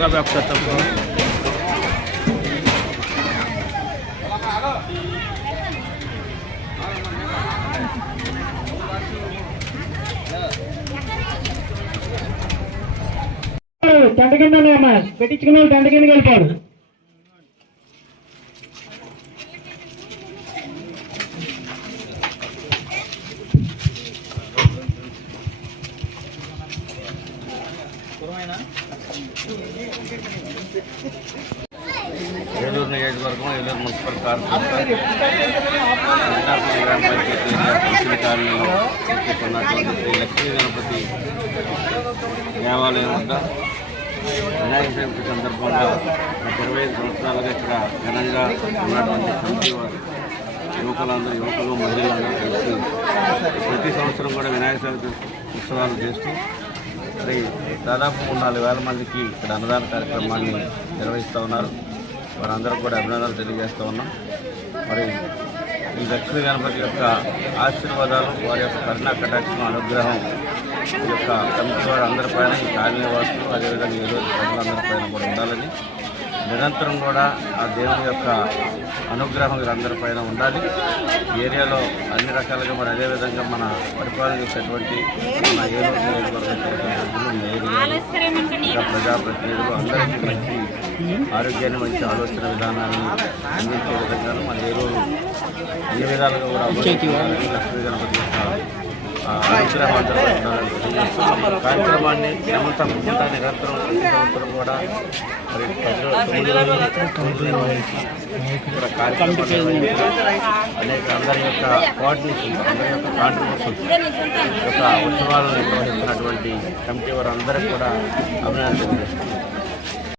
Grabe ako sa tapo. हूँ కింద అమ్మా పెట్టించుకున్న వాళ్ళు తండ్రి కిందకి వెళ్ళిపోరు ఏలూరు నియోజకవర్గం ఏలూరు మున్సిపల్ కార్పొరేషన్ గ్రామ పంచాయతీ కౌన్సిల్ కాలనీలో శ్రీ లక్ష్మీ గణపతి దేవాలయం వద్ద వినాయక చవితి సందర్భంగా ఇరవై ఐదు సంవత్సరాలుగా ఇక్కడ ఘనంగా ఉన్నటువంటి కమిటీ వారు యువకులందరూ యువకులు మహిళలందరూ కలిసి ప్రతి సంవత్సరం కూడా వినాయక చవితి ఉత్సవాలు చేస్తూ మరి దాదాపు నాలుగు వేల మందికి ఇక్కడ అన్నదాన కార్యక్రమాన్ని నిర్వహిస్తూ ఉన్నారు. వారందరూ కూడా అభినందనలు తెలియజేస్తూ ఉన్నాం. మరి ఈ లక్ష్మీ గణపతి యొక్క ఆశీర్వాదాలు వారి యొక్క కరుణా కటాక్షం అనుగ్రహం ఈ యొక్క కమిటీ వారు అందరిపైన ఈ కాలనీ వాసులు అదేవిధంగా ఈరోజు ప్రజలందరిపైన కూడా ఉండాలని నిరంతరం కూడా ఆ దేవుని యొక్క అనుగ్రహం వీరందరిపైన ఉండాలి. ఏరియాలో అన్ని రకాలుగా మరి అదేవిధంగా మన పరిపాలన చేసేటువంటి మన ఏలూరు నియోజకవర్గ శాసనసభ్యులు ప్రజాప్రతినిధులు అందరికీ మంచి ఆరోగ్యాన్ని మంచి ఆలోచన విధానాన్ని అందించే విధంగా మన ఏ రోజు ఏ విధాలుగా కూడా లక్ష్మీ గణపతి కార్యక్రమాన్ని శ్రమ తప్పకుండా నిరంతరం సంవత్సరం కూడా మరి ఇక్కడ కార్యక్రమాలు అనేక అందరి యొక్క కోఆర్డినేషన్ అందరి యొక్క కాంట్రిబ్యూషన్ యొక్క ఉత్సవాలను నిర్వహిస్తున్నటువంటి కమిటీ వారందరికీ కూడా అభినందనలు